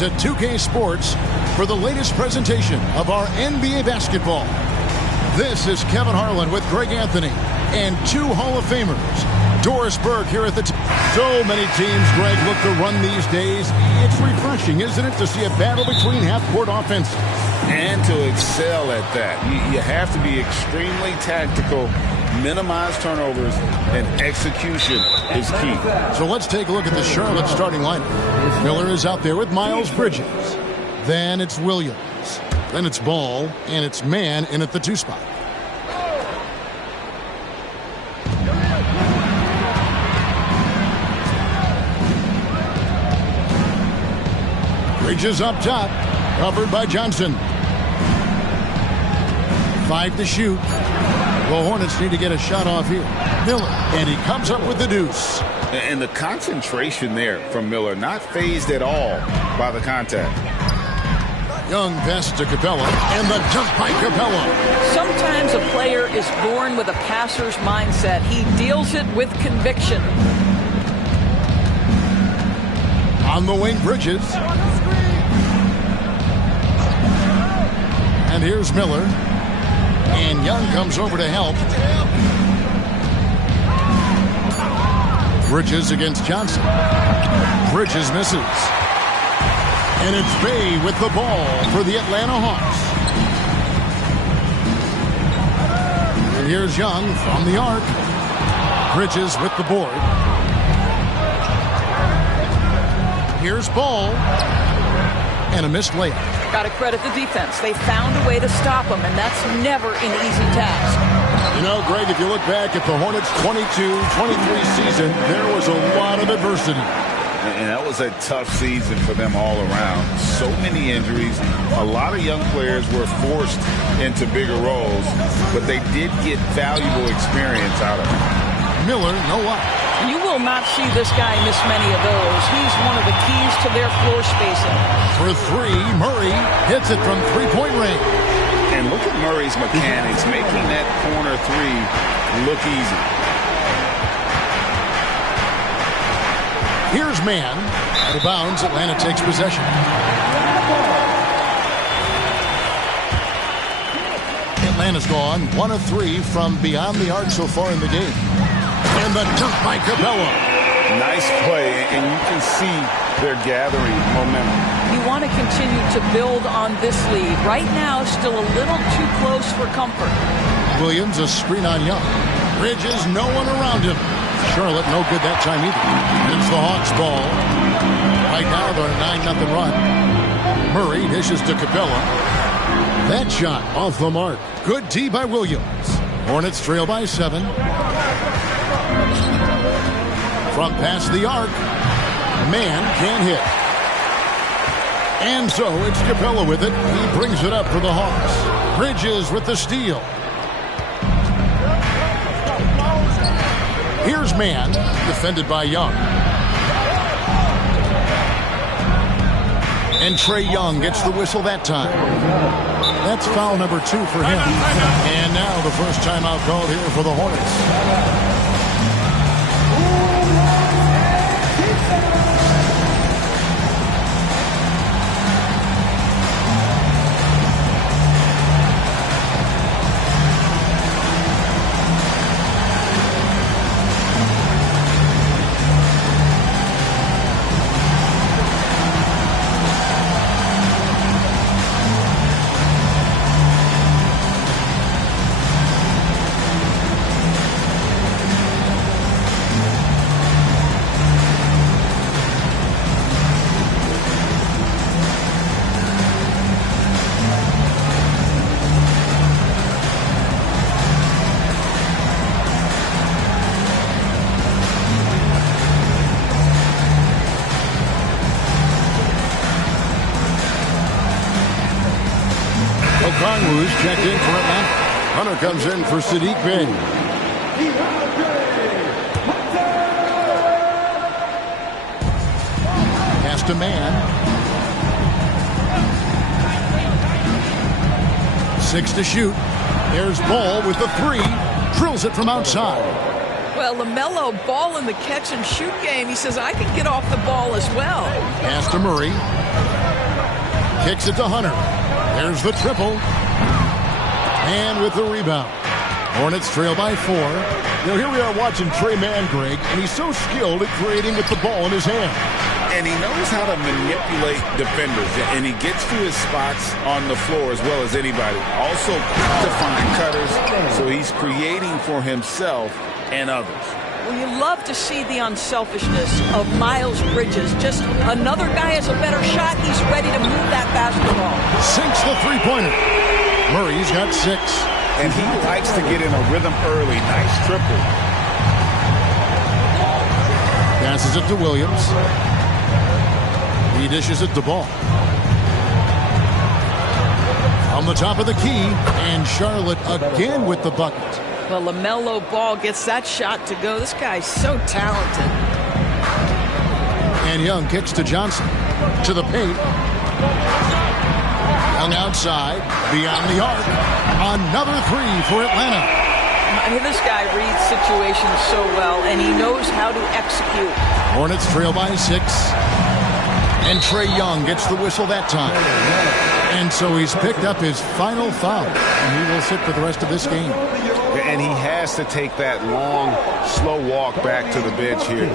to 2K Sports for the latest presentation of our NBA basketball. This is Kevin Harlan with Greg Anthony and two Hall of Famers. Doris Burke here at the So many teams, Greg, look to run these days. It's refreshing, isn't it, to see a battle between half-court offenses? And to excel at that. You have to be extremely tactical, minimize turnovers, and execution is key. So let's take a look at the Charlotte starting lineup. Miller is out there with Miles Bridges. Then it's Williams. Then it's Ball, and it's Man in at the 2 spot. Bridges up top, covered by Johnson. 5 to shoot. The Hornets need to get a shot off here. Miller, and he comes up with the deuce. And the concentration there from Miller, not phased at all by the contact. Young passes to Capella, and the dunk by Capella. Sometimes a player is born with a passer's mindset. He deals it with conviction. On the wing, Bridges. And here's Miller. And Young comes over to help. Bridges against Johnson. Bridges misses. And it's Bay with the ball for the Atlanta Hawks. And here's Young from the arc. Bridges with the board. Here's Ball. And a missed layup. Got to credit the defense. They found a way to stop him, and that's never an easy task. You know, Greg, if you look back at the Hornets' 22-23 season, there was a lot of adversity. And that was a tough season for them all around. So many injuries. A lot of young players were forced into bigger roles, but they did get valuable experience out of it. Miller, no luck. You will not see this guy miss many of those. He's one of the keys to their floor spacing. For 3, Murray hits it from three-point range. And look at Murray's mechanics, making that corner 3 look easy. Here's Man. Out of bounds, Atlanta takes possession. Atlanta's gone 1 of 3 from beyond the arc so far in the game. And the dunk by Capella. Nice play, and you can see they're gathering momentum. You want to continue to build on this lead. Right now, still a little too close for comfort. Williams, a screen on Young. Bridges, no one around him. Charlotte, no good that time either. And it's the Hawks' ball. Right now, they're a 9-0 run. Murray dishes to Capella. That shot off the mark. Good D by Williams. Hornets trail by 7. From past the arc, Man can't hit. And so it's Capella with it. He brings it up for the Hawks. Bridges with the steal. Here's Man, defended by Young. And Trae Young gets the whistle that time. That's foul number 2 for him. And now the first timeout called here for the Hornets. Kongwu's checked in for Atlanta. Hunter comes in for Sadiq Bey. Pass to Man. 6 to shoot. There's Ball with the 3. Drills it from outside. Well, LaMelo, ball in the catch-and-shoot game. He says, I can get off the ball as well. Pass to Murray. Kicks it to Hunter. There's the triple. And with the rebound. Hornets trail by 4. Here we are watching Trey Mann, Greg, and he's so skilled at creating with the ball in his hand. And he knows how to manipulate defenders, and he gets to his spots on the floor as well as anybody. Also quick to find cutters, so he's creating for himself and others. Well, you love to see the unselfishness of Miles Bridges. Just another guy has a better shot. He's ready to move that basketball. Sinks the three-pointer. Murray's got 6. And he likes to get in a rhythm early. Nice triple. Passes it to Williams. He dishes it to Ball. On the top of the key, and Charlotte again with the bucket. Well, LaMelo Ball gets that shot to go. This guy's so talented. And Young kicks to Johnson. To the paint. Young outside. Beyond the arc. Another 3 for Atlanta. I mean, this guy reads situations so well, and he knows how to execute. Hornets trail by 6. And Trae Young gets the whistle that time. And so he's picked up his final foul. And he will sit for the rest of this game. And he has to take that long, slow walk back to the bench here.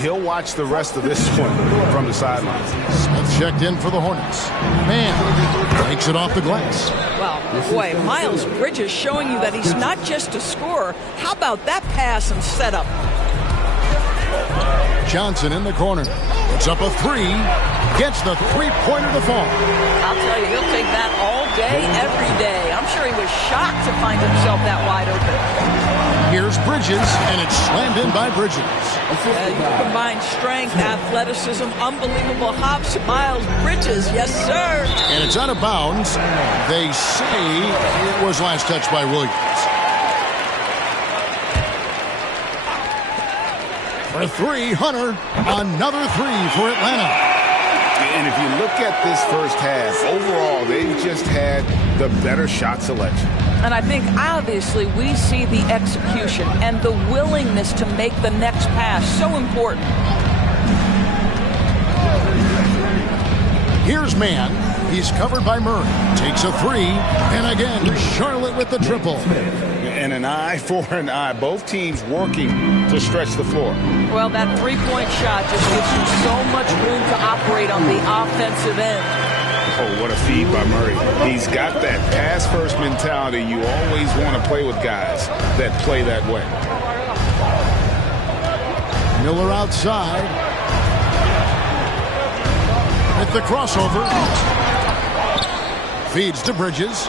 He'll watch the rest of this one from the sidelines. Smith checked in for the Hornets. Man, takes it off the glass. Well, boy, Miles Bridges showing you that he's not just a scorer. How about that pass and setup? Johnson in the corner. Puts up a 3. Gets the three-pointer to fall. I'll tell you, he'll take that all day, every day. I'm sure he was shocked to find himself that wide open. Here's Bridges, and it's slammed in by Bridges. You combine strength, athleticism, unbelievable hops. Miles Bridges, yes, sir. And it's out of bounds. They say it was last touched by Williams. For 3, Hunter. Another 3 for Atlanta. And if you look at this first half, overall, they've just had the better shot selection. And I think, obviously, we see the execution and the willingness to make the next pass so important. Here's Mann. He's covered by Murray. Takes a 3. And again, Charlotte with the triple. And an eye for an eye. Both teams working to stretch the floor. Well, that three-point shot just gives you so much room to operate on the offensive end. Oh, what a feed by Murray. He's got that pass-first mentality. You always want to play with guys that play that way. Miller outside. At the crossover. Feeds to Bridges.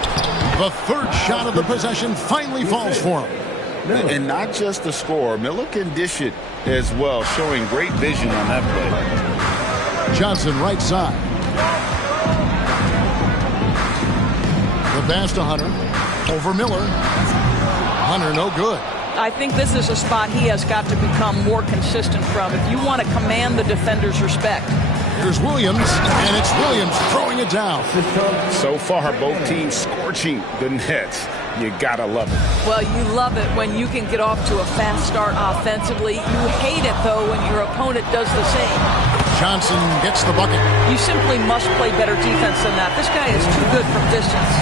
The third shot of the possession finally falls for him. And not just the score. Miller can dish it as well, showing great vision on that play. Johnson right side. The pass to Hunter. Over Miller. Hunter no good. I think this is a spot he has got to become more consistent from if you want to command the defender's respect. Here's Williams, and it's Williams throwing it down. So far, both teams scorching the nets. You gotta love it. Well, you love it when you can get off to a fast start offensively. You hate it, though, when your opponent does the same. Johnson gets the bucket. You simply must play better defense than that. This guy is too good from distance.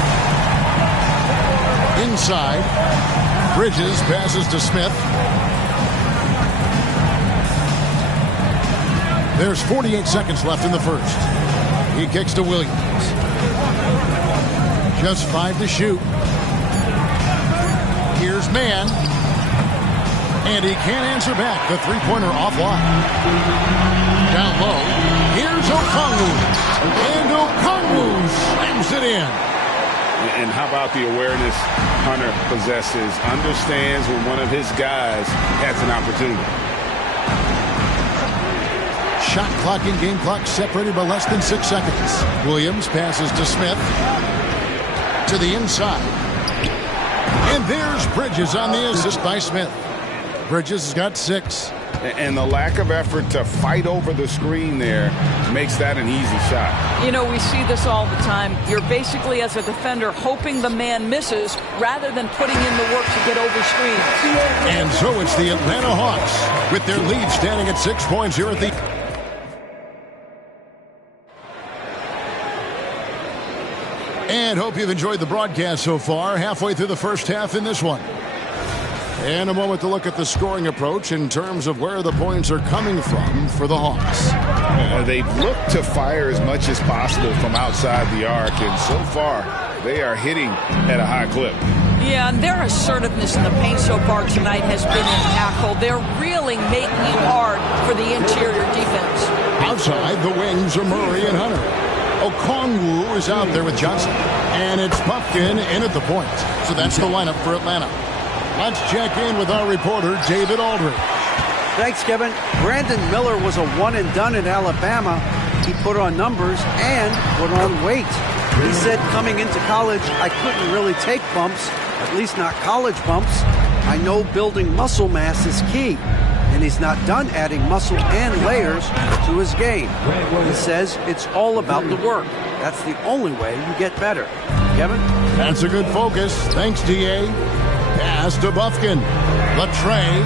Inside, Bridges passes to Smith. There's 48 seconds left in the first. He kicks to Williams. Just 5 to shoot. Here's Mann. And he can't answer back. The three-pointer offline. Down low. Here's Okongwu. And Okongwu slams it in. And how about the awareness Hunter possesses? Understands when one of his guys has an opportunity. Shot clock and game clock separated by less than 6 seconds. Williams passes to Smith. To the inside. And there's Bridges on the assist by Smith. Bridges has got 6. And the lack of effort to fight over the screen there makes that an easy shot. You know, we see this all the time. You're basically, as a defender, hoping the man misses rather than putting in the work to get over screens. And so it's the Atlanta Hawks with their lead standing at 6 points here at the... And hope you've enjoyed the broadcast so far. Halfway through the first half in this one. And a moment to look at the scoring approach in terms of where the points are coming from for the Hawks. They've looked to fire as much as possible from outside the arc, and so far they are hitting at a high clip. Yeah, and their assertiveness in the paint so far tonight has been impactful. They're really making it hard for the interior defense. Outside, the wings are Murray and Hunter. Okongwu is out there with Johnson. And it's Buffkin in at the point. So that's the lineup for Atlanta. Let's check in with our reporter, David Aldridge. Thanks, Kevin. Brandon Miller was a one-and-done in Alabama. He put on numbers and put on weight. He said coming into college, I couldn't really take bumps, at least not college bumps. I know building muscle mass is key, and he's not done adding muscle and layers to his game. He says it's all about the work. That's the only way you get better. Kevin? That's a good focus. Thanks, D.A. Pass to Buffkin. Latre.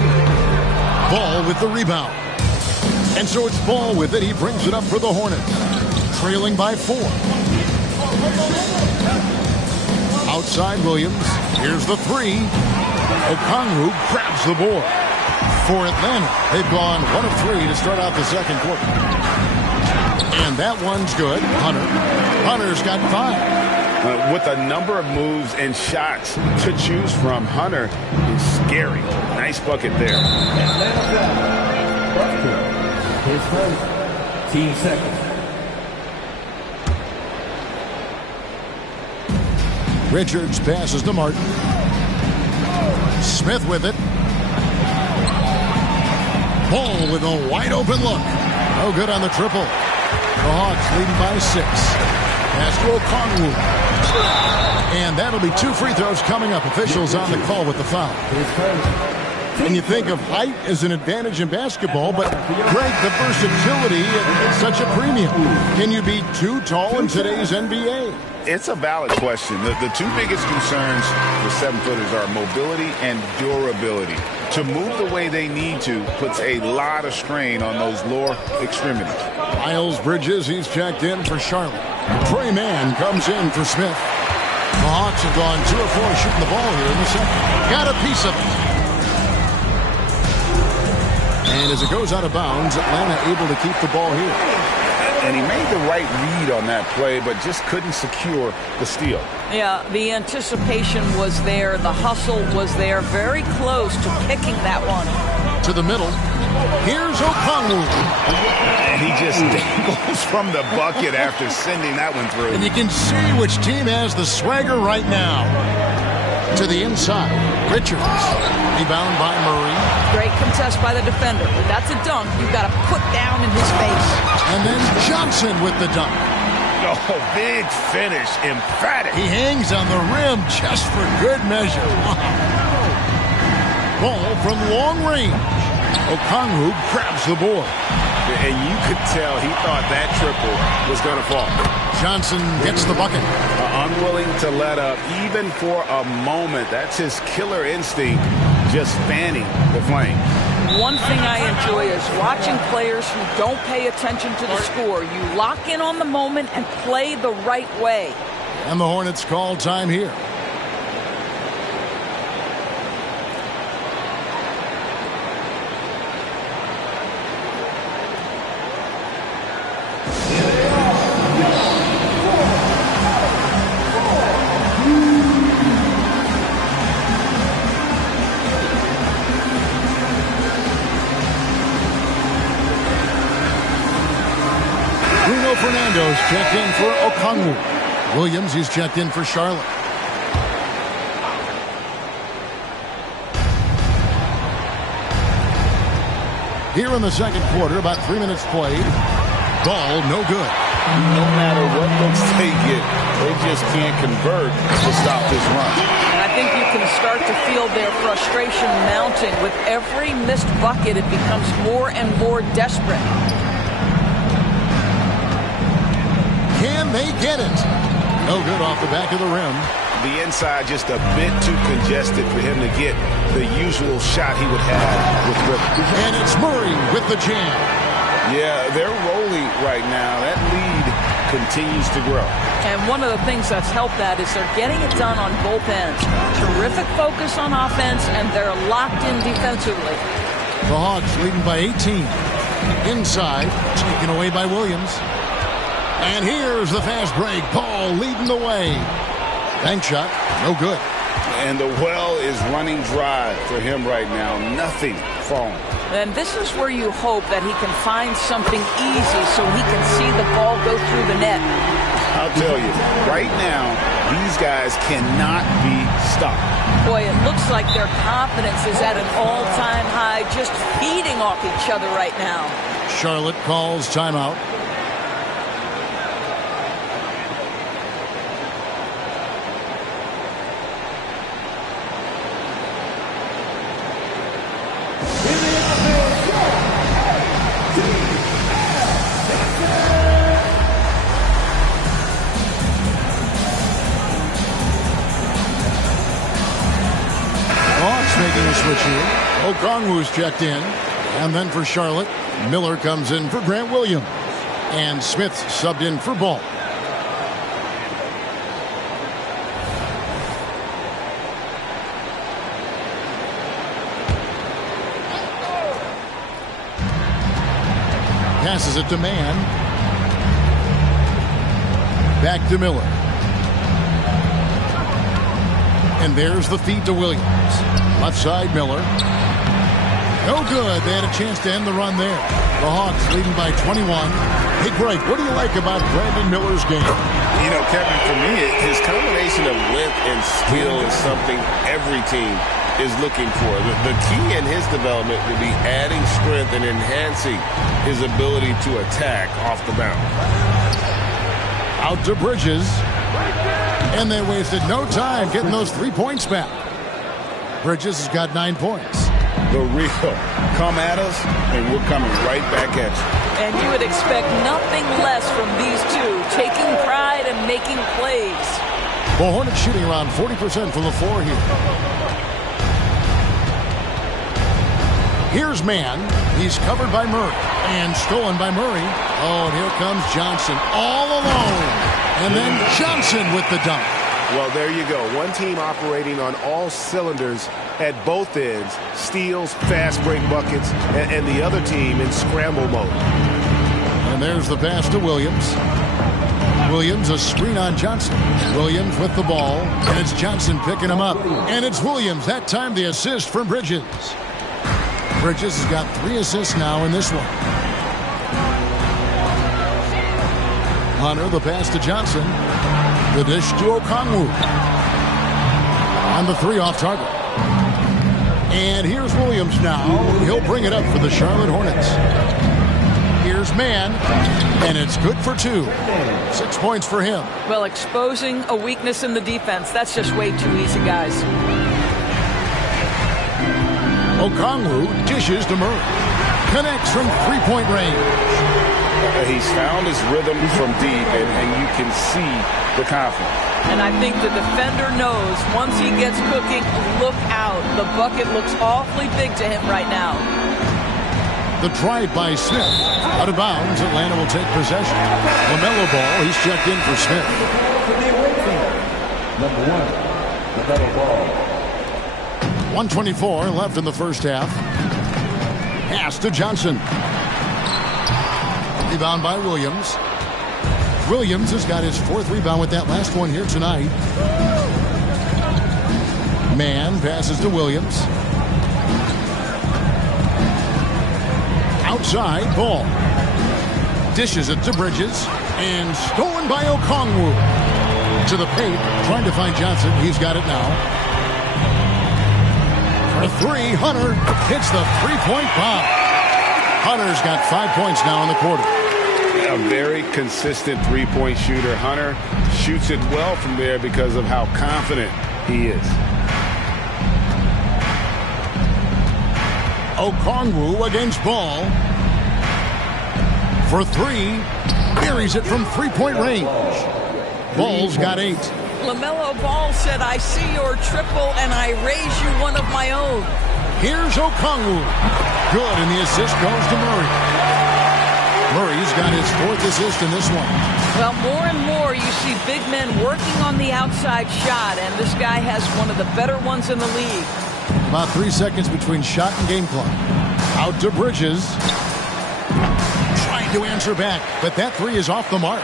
Ball with the rebound. And so it's Ball with it. He brings it up for the Hornets. Trailing by 4. Outside Williams. Here's the 3. Okongwu grabs the board. For Atlanta, they've gone 1 of 3 to start out the second quarter. And that one's good. Hunter's got 5. With a number of moves and shots to choose from, Hunter is scary. Nice bucket there. His first team second. Richards passes to Martin. Smith with it. Ball with a wide open look. No good on the triple. The Hawks leading by 6. Pass to Okongwu. And that'll be 2 free throws coming up. Officials on the call with the foul. And you think of height as an advantage in basketball, but Greg, the versatility is such a premium. Can you be too tall in today's NBA? It's a valid question. The 2 biggest concerns for 7-footers are mobility and durability. To move the way they need to puts a lot of strain on those lower extremities. Miles Bridges, he's checked in for Charlotte. Trey Mann comes in for Smith. The Hawks have gone 2 of 4 shooting the ball here in the second. Got a piece of it. And as it goes out of bounds, Atlanta able to keep the ball here. And he made the right read on that play, but just couldn't secure the steal. Yeah, the anticipation was there. The hustle was there. Very close to picking that one. To the middle. Here's Okongwu. And he just dangles from the bucket after sending that one through. And you can see which team has the swagger right now. To the inside. Richards. Rebound by Murray. Great contest by the defender. But that's a dunk you've got to put down in his face. And then Johnson with the dunk. Oh, big finish. Emphatic. He hangs on the rim just for good measure. Wow. Ball from long range. Okongwu grabs the board. And you could tell he thought that triple was going to fall. Johnson gets the bucket. Unwilling to let up even for a moment. That's his killer instinct, just fanning the flame. One thing I enjoy is watching players who don't pay attention to the score. You lock in on the moment and play the right way. And the Hornets call time here. Fernando's checked in for Okongwu. Williams, he's checked in for Charlotte. Here in the second quarter, about 3 minutes played. Ball, no good. No matter what looks they get, they just can't convert to stop this run. And I think you can start to feel their frustration mounting. With every missed bucket, it becomes more and more desperate. Can they get it? No good off the back of the rim. The inside just a bit too congested for him to get the usual shot he would have with Rivers. And it's Murray with the jam. Yeah, they're rolling right now. That lead continues to grow. And one of the things that's helped that is they're getting it done on both ends. Terrific focus on offense, and they're locked in defensively. The Hawks leading by 18. Inside, taken away by Williams. And here's the fast break. Ball leading the way. Bank shot, no good. And the well is running dry for him right now. Nothing falling. And this is where you hope that he can find something easy so he can see the ball go through the net. I'll tell you, right now, these guys cannot be stopped. Boy, it looks like their confidence is at an all-time high, just feeding off each other right now. Charlotte calls timeout. Making a switch here. Okongwu's checked in. And then for Charlotte, Miller comes in for Grant Williams. And Smith's subbed in for Ball. Passes it to Mann. Back to Miller. And there's the feed to Williams. Left side, Miller. No good. They had a chance to end the run there. The Hawks leading by 21. Hey, Greg, what do you like about Brandon Miller's game? You know, Kevin, for me, his combination of length and skill is something every team is looking for. The key in his development will be adding strength and enhancing his ability to attack off the bounce. Out to Bridges. And they wasted no time getting those 3 points back. Bridges has got 9 points. The real come at us, and we're coming right back at you. And you would expect nothing less from these two, taking pride and making plays. The Hornets shooting around 40% from the floor here. Here's Mann. He's covered by Murray. And stolen by Murray. Oh, and here comes Johnson all alone. And then Johnson with the dunk. Well, there you go. One team operating on all cylinders at both ends. Steals, fast break buckets, and the other team in scramble mode. And there's the pass to Williams. Williams, a screen on Johnson. Williams with the ball. And it's Johnson picking him up. And it's Williams. That time the assist from Bridges. Bridges has got 3 assists now in this one. Hunter, the pass to Johnson. The dish to Okongwu. On the 3 off target. And here's Williams now. He'll bring it up for the Charlotte Hornets. Here's Mann. And it's good for 2. 6 points for him. Well, exposing a weakness in the defense, that's just way too easy, guys. Okongwu dishes to Murray. Connects from 3-point range. He's found his rhythm from deep, and you can see the confidence. And I think the defender knows once he gets cooking, look out. The bucket looks awfully big to him right now. The drive by Smith. Out of bounds, Atlanta will take possession. LaMelo Ball, he's checked in for Smith. Number 1, LaMelo Ball. 1:24 left in the first half. Pass to Johnson. Rebound by Williams. Williams has got his 4th rebound with that last one here tonight. Mann passes to Williams. Outside, Ball. Dishes it to Bridges. And stolen by Okongwu. To the paint, trying to find Johnson. He's got it now. For 3, Hunter hits the 3-point bomb. Hunter's got 5 points now in the quarter. A very consistent 3-point shooter. Hunter shoots it well from there because of how confident he is. Okongwu against Ball. For 3. Buries it from 3-point range. Ball's got 8. LaMelo Ball said, I see your triple and I raise you one of my own. Here's Okongwu. Good, and the assist goes to Murray. Murray's got his 4th assist in this one. Well, more and more you see big men working on the outside shot, and this guy has one of the better ones in the league. About 3 seconds between shot and game clock. Out to Bridges. Trying to answer back, but that three is off the mark.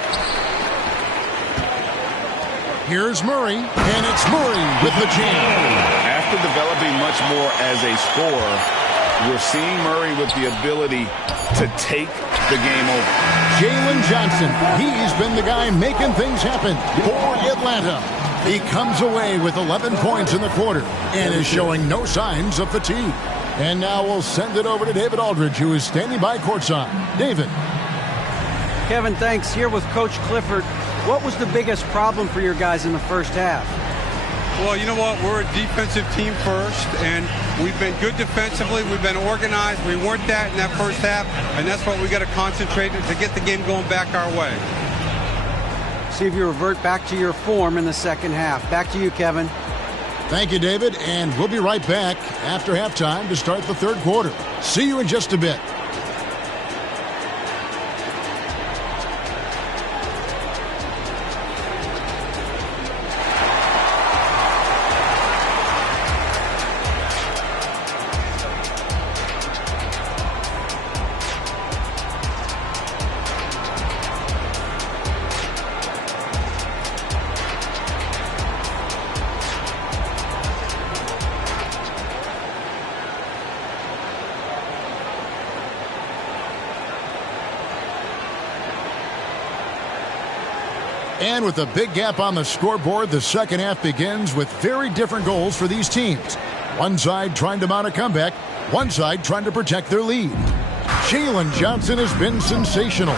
Here's Murray, and it's Murray with the jam. After developing much more as a scorer, we're seeing Murray with the ability to take the game over. Jalen Johnson, he's been the guy making things happen for Atlanta. He comes away with 11 points in the quarter and is showing no signs of fatigue. And now we'll send it over to David Aldridge, who is standing by courtside. David. Kevin, thanks. Here with Coach Clifford. What was the biggest problem for your guys in the first half? Well, you know what? We're a defensive team first, and we've been good defensively. We've been organized. We weren't that in that first half, and that's what we got to concentrate on to get the game going back our way. See if you revert back to your form in the second half. Back to you, Kevin. Thank you, David, and we'll be right back after halftime to start the third quarter. See you in just a bit. And with a big gap on the scoreboard, the second half begins with very different goals for these teams. One side trying to mount a comeback, one side trying to protect their lead. Jalen Johnson has been sensational.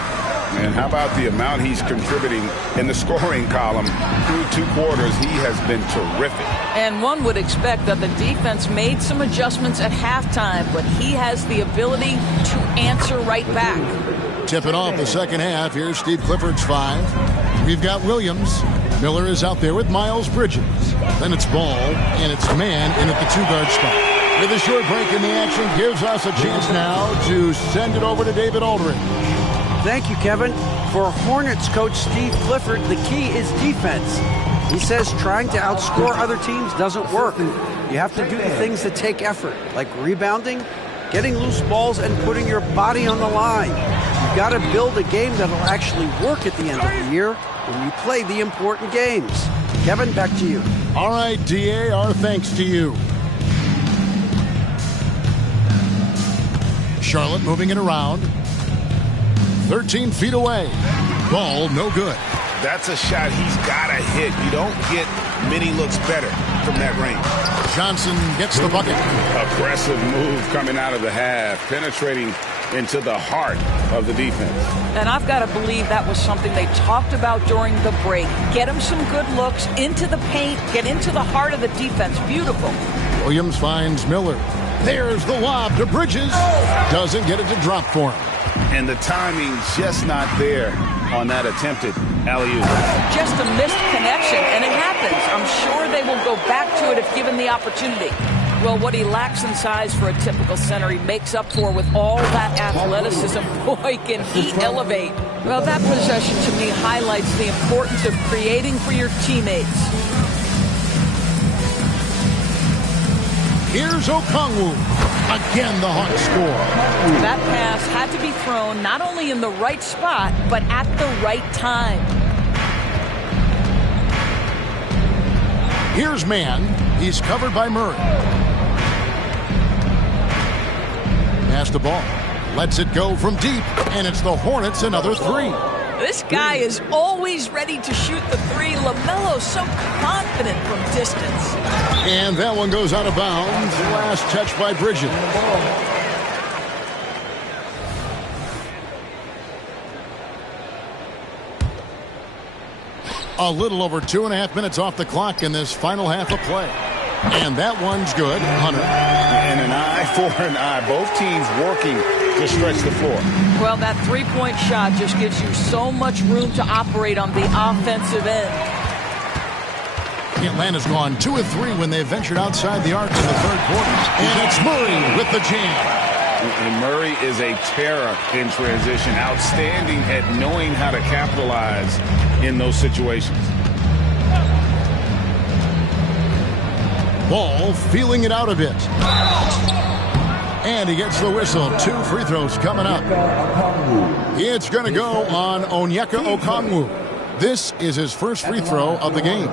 And how about the amount he's contributing in the scoring column through 2 quarters? He has been terrific. And one would expect that the defense made some adjustments at halftime, but he has the ability to answer right back. Tipping off the second half. Here's Steve Clifford's 5. We've got Williams. Miller is out there with Miles Bridges. Then it's Ball, and it's man in at the 2-guard spot. With a short break in the action, gives us a chance now to send it over to David Aldridge. Thank you, Kevin. For Hornets coach Steve Clifford, the key is defense. He says trying to outscore other teams doesn't work. You have to do the things that take effort, like rebounding, getting loose balls, and putting your body on the line. You've got to build a game that'll actually work at the end of the year when you play the important games. Kevin, back to you. All right, DA, our thanks to you. Charlotte moving it around. 13 feet away. Ball no good. That's a shot he's got to hit. You don't get many looks better from that range. Johnson gets the bucket. Aggressive move coming out of the half, penetrating into the heart of the defense. And I've got to believe that was something they talked about during the break. Get him some good looks into the paint, get into the heart of the defense. Beautiful. Williams finds Miller. There's the lob to Bridges. Doesn't get it to drop for him. And the timing just not there on that attempted alley-oop. Just a missed connection, and it happens. I'm sure they will go back to it if given the opportunity. Well, what he lacks in size for a typical center, he makes up for with all that athleticism. Boy, can he elevate. Well, that possession to me highlights the importance of creating for your teammates. Here's Okongwu. Again, the Hawks score. That pass had to be thrown not only in the right spot, but at the right time. Here's man. He's covered by Murray. Pass the ball. Lets it go from deep, and it's the Hornets another 3. This guy is always ready to shoot the 3. LaMelo's so confident from distance. And that one goes out of bounds. Last touch by Bridges. A little over 2.5 minutes off the clock in this final half of play. And that one's good. Hunter. And an eye for an eye. Both teams working to stretch the floor. Well, that three-point shot just gives you so much room to operate on the offensive end. Atlanta's gone 2 of 3 when they ventured outside the arc in the third quarter. And it's Murray with the jam. And Murray is a terror in transition, outstanding at knowing how to capitalize in those situations. Ball feeling it out a bit. And he gets the whistle. 2 free throws coming up. It's going to go on Onyeka Okongwu. This is his first free throw of the game.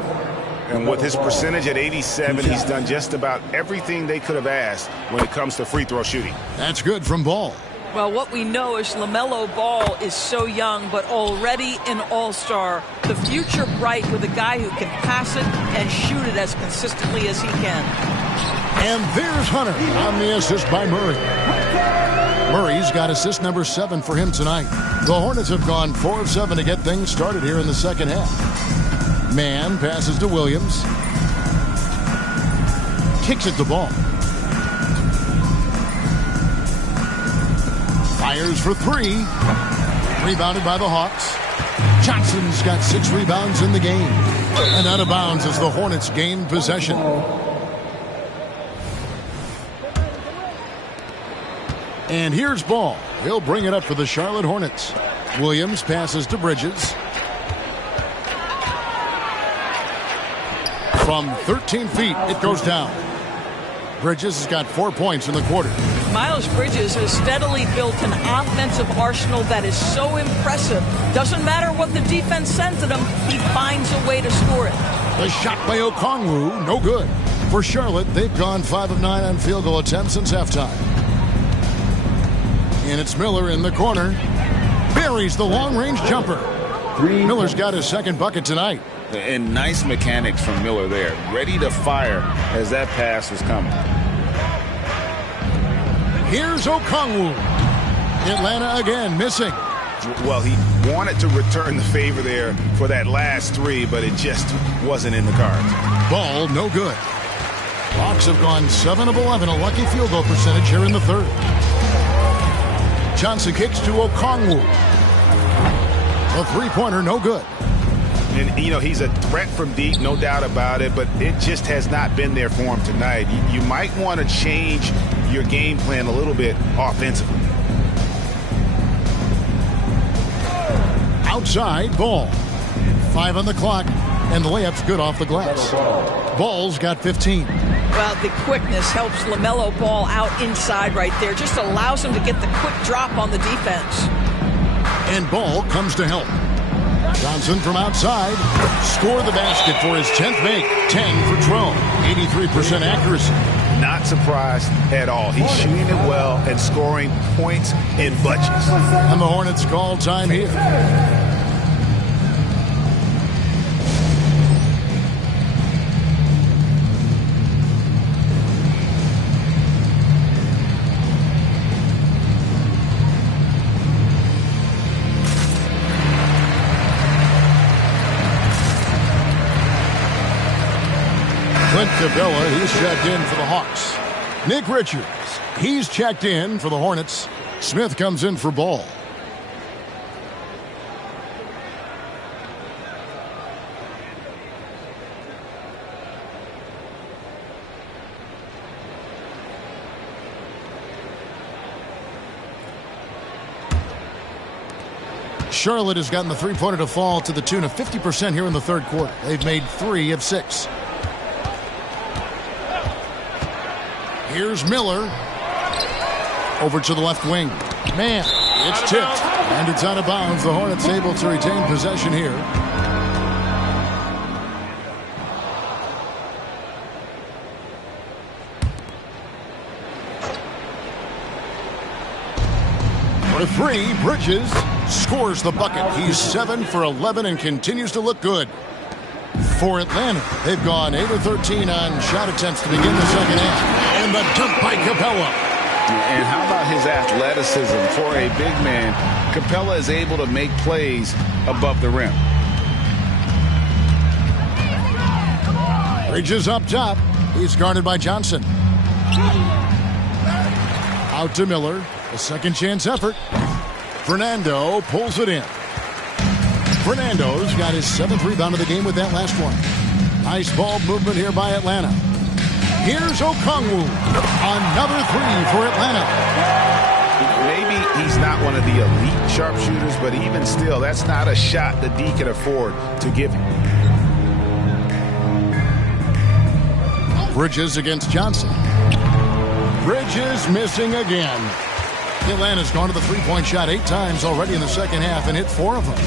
And with his percentage at 87, he's done just about everything they could have asked when it comes to free throw shooting. That's good from Ball. Well, what we know is LaMelo Ball is so young, but already an all-star. The future bright with a guy who can pass it and shoot it as consistently as he can. And there's Hunter on the assist by Murray. Murray's got assist number 7 for him tonight. The Hornets have gone 4 of 7 to get things started here in the second half. Mann passes to Williams. Kicks at the ball. Fires for 3. Rebounded by the Hawks. Johnson's got 6 rebounds in the game. And out of bounds as the Hornets gain possession. And here's Ball. He'll bring it up for the Charlotte Hornets. Williams passes to Bridges. From 13 feet, it goes down. Bridges has got 4 points in the quarter. Miles Bridges has steadily built an offensive arsenal that is so impressive. Doesn't matter what the defense sends at him, he finds a way to score it. The shot by Okongwu, no good. For Charlotte, they've gone 5 of 9 on field goal attempts since halftime. And it's Miller in the corner. Buries the long-range jumper. Miller's got his second bucket tonight. And nice mechanics from Miller there. Ready to fire as that pass was coming. Here's Okongwu. Atlanta again missing. Well, he wanted to return the favor there for that last 3, but it just wasn't in the cards. Ball no good. Hawks have gone 7 of 11, a lucky field goal percentage here in the third. Johnson kicks to Okongwu. A 3-pointer, no good. And, you know, he's a threat from deep, no doubt about it, but it just has not been there for him tonight. You might want to change your game plan a little bit offensively. Outside, Ball. 5 on the clock, and the layup's good off the glass. Ball's got 15. Well, the quickness helps LaMelo Ball out inside right there. Just allows him to get the quick drop on the defense. And Ball comes to help. Johnson from outside. Score the basket for his 10th make. 10 for 12. 83% accuracy. Not surprised at all. He's shooting it well and scoring points in bunches. And the Hornets call time here. Clint Capella, he's checked in for the Hawks. Nick Richards, he's checked in for the Hornets. Smith comes in for Ball. Charlotte has gotten the three-pointer to fall to the tune of 50% here in the third quarter. They've made 3 of 6. Here's Miller. Over to the left wing. Man, it's tipped. And it's out of bounds. The Hornets able to retain possession here. For 3, Bridges scores the bucket. He's 7 for 11 and continues to look good. For Atlanta, they've gone 8 of 13 on shot attempts to begin the second half. And the dunk by Capella. And how about his athleticism? For a big man, Capella is able to make plays above the rim. Bridges up top. He's guarded by Johnson. Out to Miller. A second chance effort. Fernando pulls it in. Fernando's got his 7th rebound of the game with that last one. Nice ball movement here by Atlanta. Here's Okongwu. Another three for Atlanta. Maybe he's not one of the elite sharpshooters, but even still, that's not a shot the D can afford to give him. Bridges against Johnson. Bridges missing again. Atlanta's gone to the three-point shot 8 times already in the second half and hit 4 of them.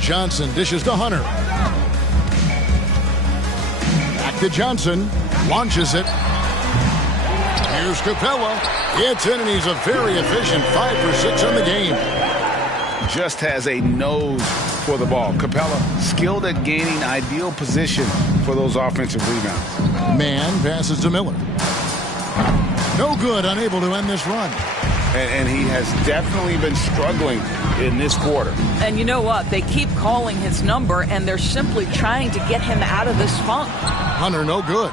Johnson dishes to Hunter. Back to Johnson. Launches it. Here's Capella. It's in, and he's a very efficient 5 for 6 on the game. Just has a nose for the ball. Capella, skilled at gaining ideal position for those offensive rebounds. Man passes to Miller. No good, unable to end this run. And he has definitely been struggling in this quarter. And you know what? They keep calling his number, and they're simply trying to get him out of this funk. Hunter, no good.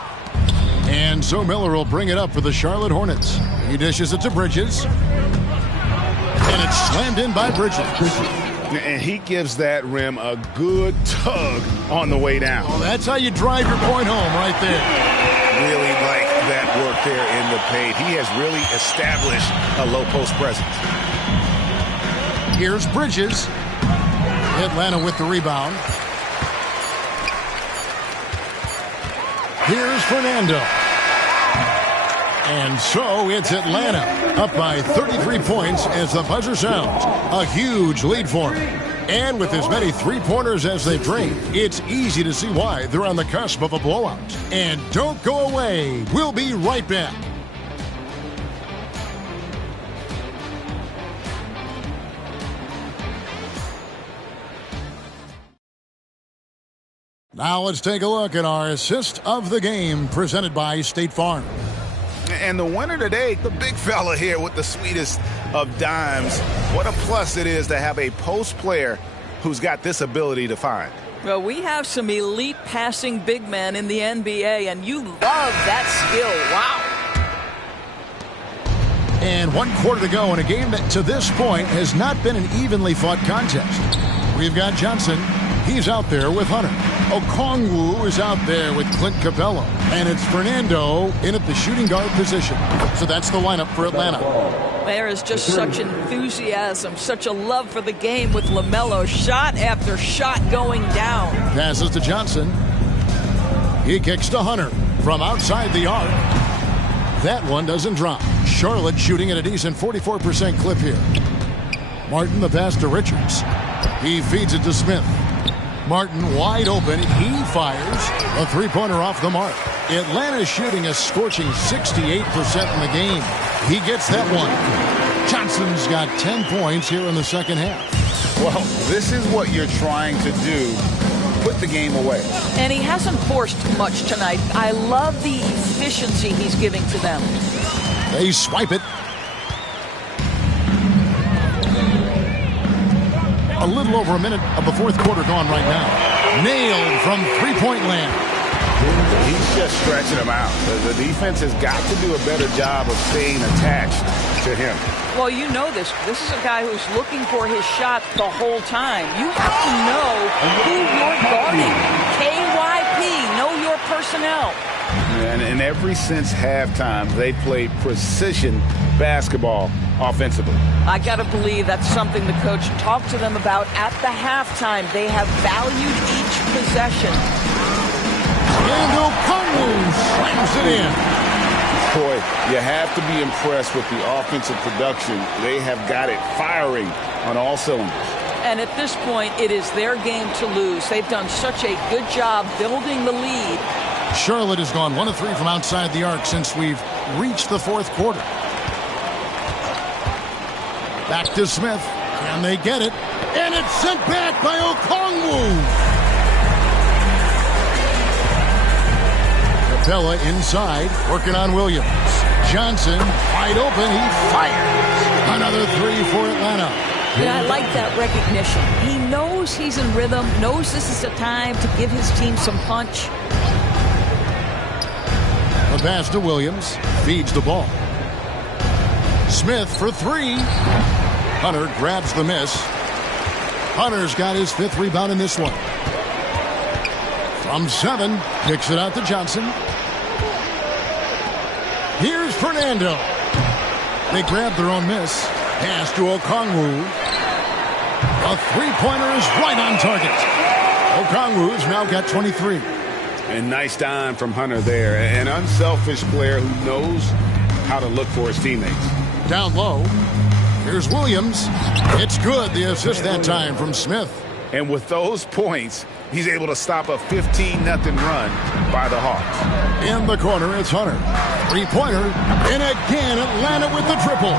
And so Miller will bring it up for the Charlotte Hornets. He dishes it to Bridges. And it's slammed in by Bridges. And he gives that rim a good tug on the way down. Well, that's how you drive your point home right there. Really like that work there in the paint. He has really established a low post presence. Here's Bridges. Atlanta with the rebound. Here's Fernando. And so it's Atlanta up by 33 points as the buzzer sounds. A huge lead for him. And with as many three-pointers as they've drained, it's easy to see why they're on the cusp of a blowout. And don't go away. We'll be right back. Now let's take a look at our assist of the game presented by State Farm. And the winner today, the big fella here with the sweetest of dimes. What a plus it is to have a post player who's got this ability to find. Well, we have some elite passing big men in the NBA, and you love that skill. Wow. And 1 quarter to go in a game that to this point has not been an evenly fought contest. We've got Johnson. He's out there with Hunter. Okongwu is out there with Clint Capella. And it's Fernando in at the shooting guard position. So that's the lineup for Atlanta. There is just such enthusiasm, such a love for the game with LaMelo. Shot after shot going down. Passes to Johnson. He kicks to Hunter from outside the arc. That one doesn't drop. Charlotte shooting at a decent 44% clip here. Martin the pass to Richards. He feeds it to Smith. Martin wide open. He fires. A three-pointer off the mark. Atlanta shooting a scorching 68% in the game. He gets that one. Johnson's got 10 points here in the second half. Well, this is what you're trying to do. Put the game away. And he hasn't forced much tonight. I love the efficiency he's giving to them. They swipe it. A little over a minute of the fourth quarter gone right now. Nailed from three-point land. He's just stretching him out. The defense has got to do a better job of staying attached to him. Well, you know this. This is a guy who's looking for his shot the whole time. You have to know who you're guarding. KYP, know your personnel. And ever since halftime, they played precision basketball offensively. I got to believe that's something the coach talked to them about at the halftime. They have valued each possession. And Okongwu slams it in. Boy, you have to be impressed with the offensive production. They have got it firing on all cylinders. And at this point, it is their game to lose. They've done such a good job building the lead. Charlotte has gone 1 of 3 from outside the arc since we've reached the fourth quarter. Back to Smith. Can they get it? And it's sent back by Okongwu. Capella inside, working on Williams. Johnson, wide open, he fires. Another 3 for Atlanta. Yeah, I like that recognition. He knows he's in rhythm, knows this is a time to give his team some punch. The pass to Williams, feeds the ball. Smith for 3. Hunter grabs the miss. Hunter's got his 5th rebound in this one. From 7, kicks it out to Johnson. Here's Fernando. They grab their own miss. Pass to Okongwu. A three-pointer is right on target. Okongwu's now got 23. And nice dime from Hunter there. An unselfish player who knows how to look for his teammates. Down low. Here's Williams. It's good. The assist that time from Smith. And with those points, he's able to stop a 15-0 run by the Hawks. In the corner, it's Hunter. Three-pointer. And again, Atlanta with the triple.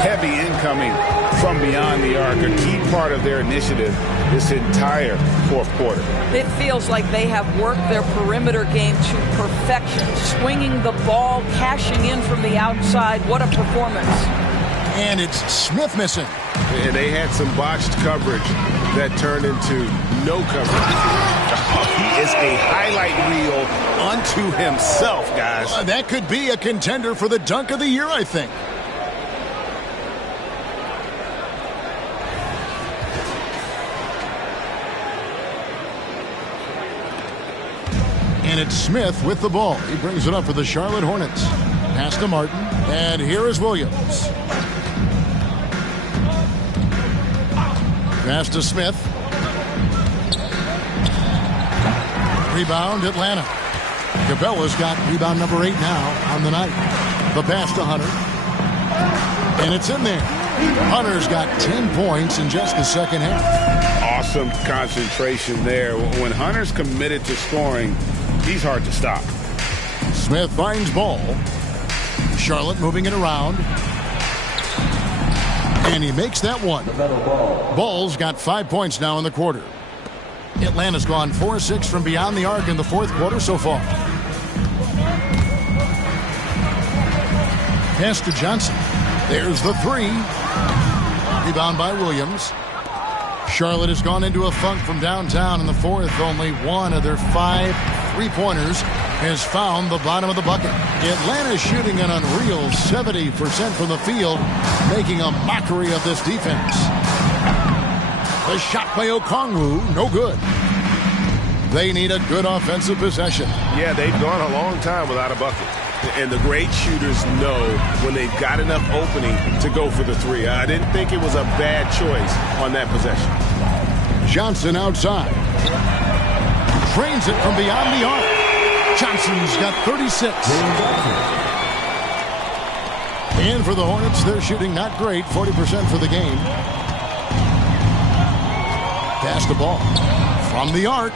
Heavy incoming from beyond the arc, a key part of their initiative this entire fourth quarter. It feels like they have worked their perimeter game to perfection, swinging the ball, cashing in from the outside. What a performance. And it's Smith missing. And they had some botched coverage that turned into no coverage. He is a highlight reel unto himself, guys. That could be a contender for the dunk of the year, I think. And it's Smith with the ball. He brings it up for the Charlotte Hornets. Pass to Martin. And here is Williams. Pass to Smith. Rebound, Atlanta. Capella's got rebound number 8 now on the night. The pass to Hunter. And it's in there. Hunter's got 10 points in just the second half. Awesome concentration there. When Hunter's committed to scoring, he's hard to stop. Smith finds ball. Charlotte moving it around. And he makes that one. Ball's got 5 points now in the quarter. Atlanta's gone 4-6 from beyond the arc in the fourth quarter so far. Pass to Johnson. There's the 3. Rebound by Williams. Charlotte has gone into a funk from downtown in the fourth. Only one of their 5 3-pointers has found the bottom of the bucket. Atlanta shooting an unreal 70% from the field, making a mockery of this defense. The shot by Okongwu, no good. They need a good offensive possession. Yeah, they've gone a long time without a bucket. And the great shooters know when they've got enough opening to go for the 3. I didn't think it was a bad choice on that possession. Johnson outside. Trains it from beyond the arc. Johnson's got 36. And for the Hornets, they're shooting not great, 40% for the game. Pass the ball. From the arc.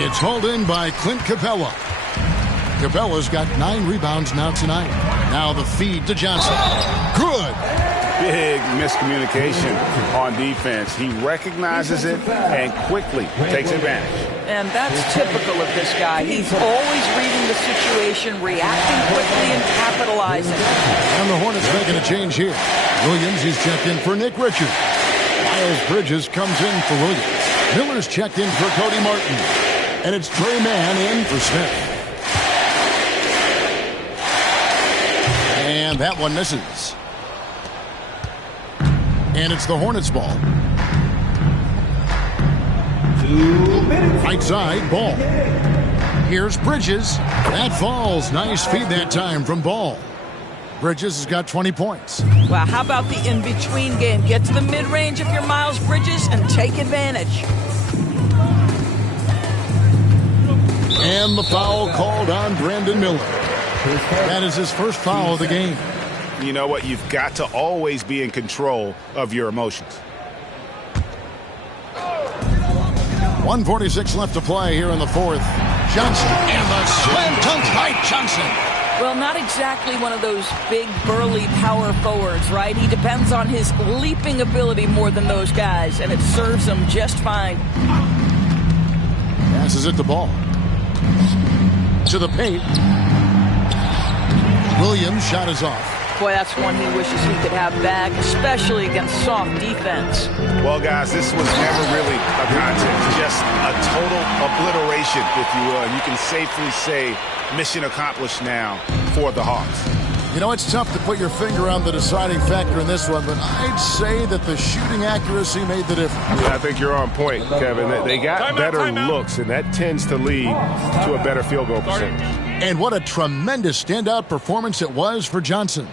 It's hauled in by Clint Capella. Capella's got 9 rebounds now tonight. Now the feed to Johnson. Good. Big miscommunication on defense. He recognizes it and quickly takes advantage. And that's typical of this guy. He's always reading the situation, reacting quickly, and capitalizing. And the Hornets making a change here. Williams is checked in for Nick Richard. Miles Bridges comes in for Williams. Miller's checked in for Cody Martin. And it's Trey Mann in for Smith. And that one misses. And it's the Hornets ball. Right side, Ball. Here's Bridges. That falls. Nice feed that time from Ball. Bridges has got 20 points. Wow, how about the in-between game? Get to the mid-range if you're Miles Bridges and take advantage. And the foul called on Brandon Miller. That is his first foul of the game. You know what? You've got to always be in control of your emotions. 1:46 left to play here in the fourth. Johnson and the slam dunk by Johnson. Well, not exactly one of those big, burly power forwards, right? He depends on his leaping ability more than those guys, and it serves him just fine. Passes it the ball. To the paint. Williams' shot is off. Boy, that's one he wishes he could have back, especially against soft defense. Well, guys, this was never really a contest, just a total obliteration, if you will. And you can safely say mission accomplished now for the Hawks. You know, it's tough to put your finger on the deciding factor in this one, but I'd say that the shooting accuracy made the difference. Yeah, I think you're on point, Kevin. They got better looks, and that tends to lead to a better field goal percentage. And what a tremendous standout performance it was for Johnson.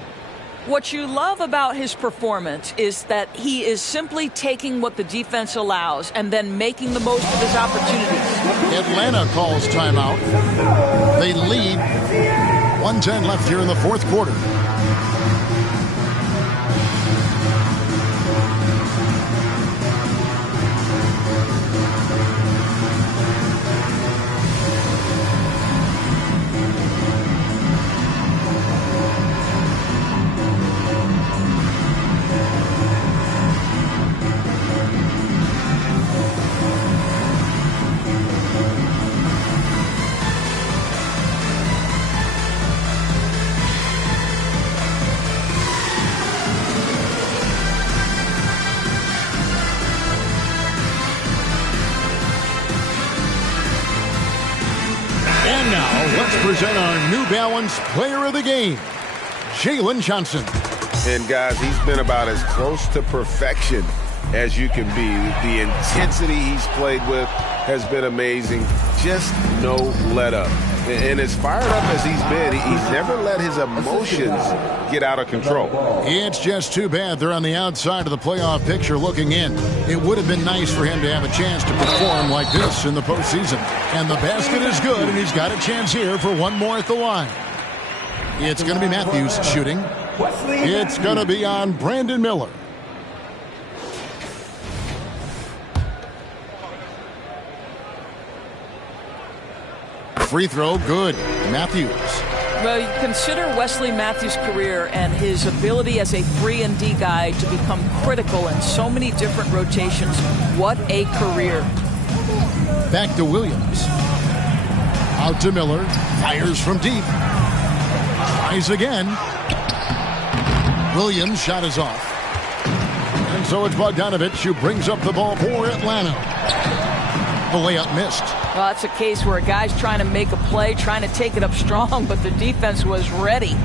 What you love about his performance is that he is simply taking what the defense allows and then making the most of his opportunities. Atlanta calls timeout. They lead. 1:10 left here in the fourth quarter. And now, let's present our New Balance Player of the Game, Jalen Johnson. And, guys, he's been about as close to perfection as you can be. The intensity he's played with has been amazing. Just no let up. And as fired up as he's been, he's never let his emotions get out of control. It's just too bad they're on the outside of the playoff picture looking in. It would have been nice for him to have a chance to perform like this in the postseason. And the basket is good, and he's got a chance here for one more at the line. It's going to be Matthews shooting. It's going to be on Brandon Miller. Free throw, good. Matthews. Well, you consider Wesley Matthews' career and his ability as a 3-and-D guy to become critical in so many different rotations. What a career. Back to Williams. Out to Miller. Fires from deep. Tries again. Williams' shot is off. And so it's Bogdanovich who brings up the ball for Atlanta. The layup missed. Well, that's a case where a guy's trying to make a play, trying to take it up strong, but the defense was ready.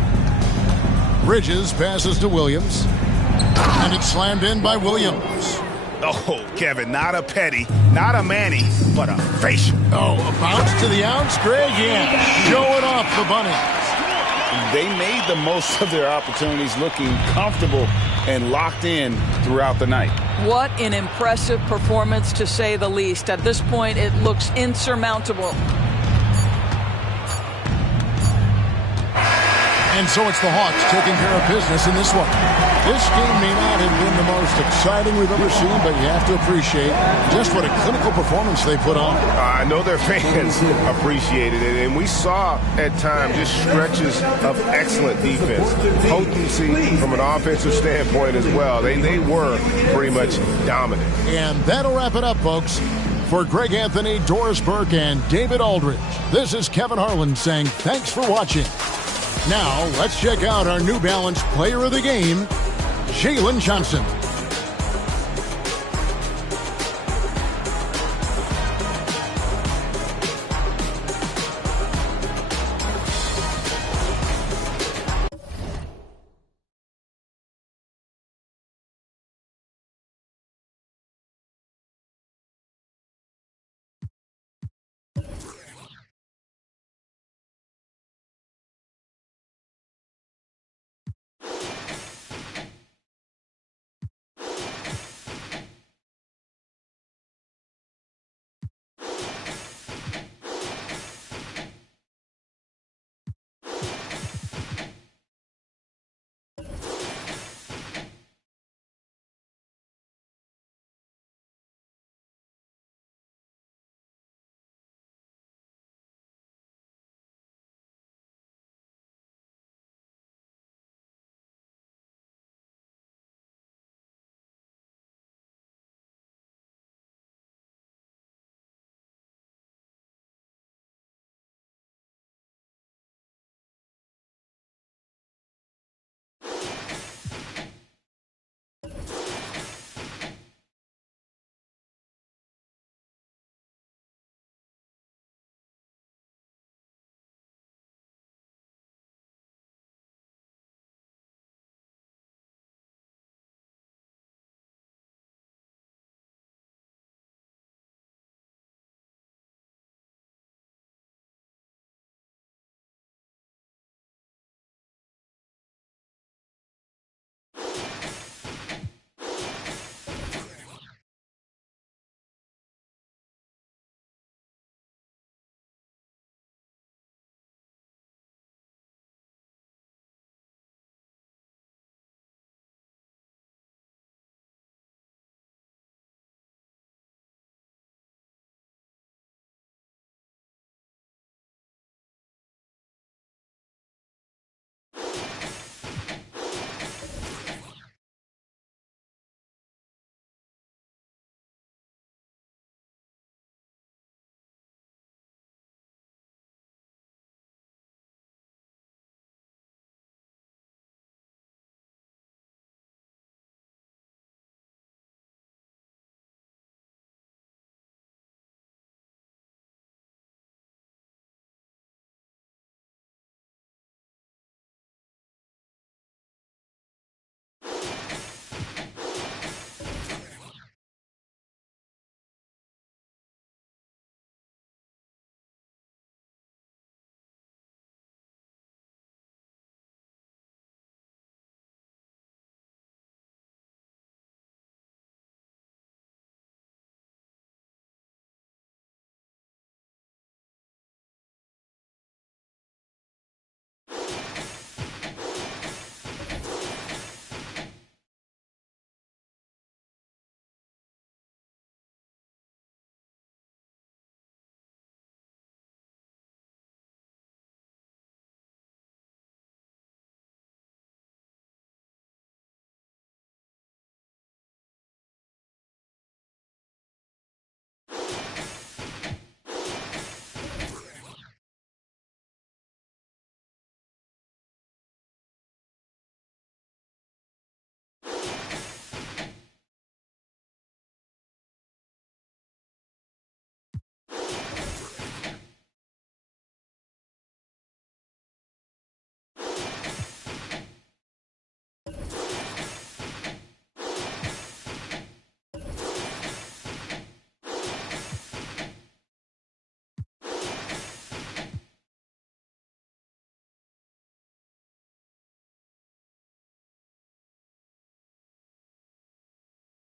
Bridges passes to Williams. And it's slammed in by Williams. Oh, Kevin, not a petty, not a Manny, but a facial. Oh, a bounce to the ounce, Greg? Yeah, showing off the bunny. They made the most of their opportunities, looking comfortable and locked in throughout the night. What an impressive performance, to say the least. At this point, it looks insurmountable. And so it's the Hawks taking care of business in this one. This game may not have been the most exciting we've ever seen, but you have to appreciate just what a clinical performance they put on. I know their fans appreciated it, and we saw at times just stretches of excellent defense, potency from an offensive standpoint as well. They were pretty much dominant. And that'll wrap it up, folks. For Greg Anthony, Doris Burke, and David Aldridge, this is Kevin Harlan saying thanks for watching. Now, let's check out our New Balance Player of the Game, Jalen Johnson.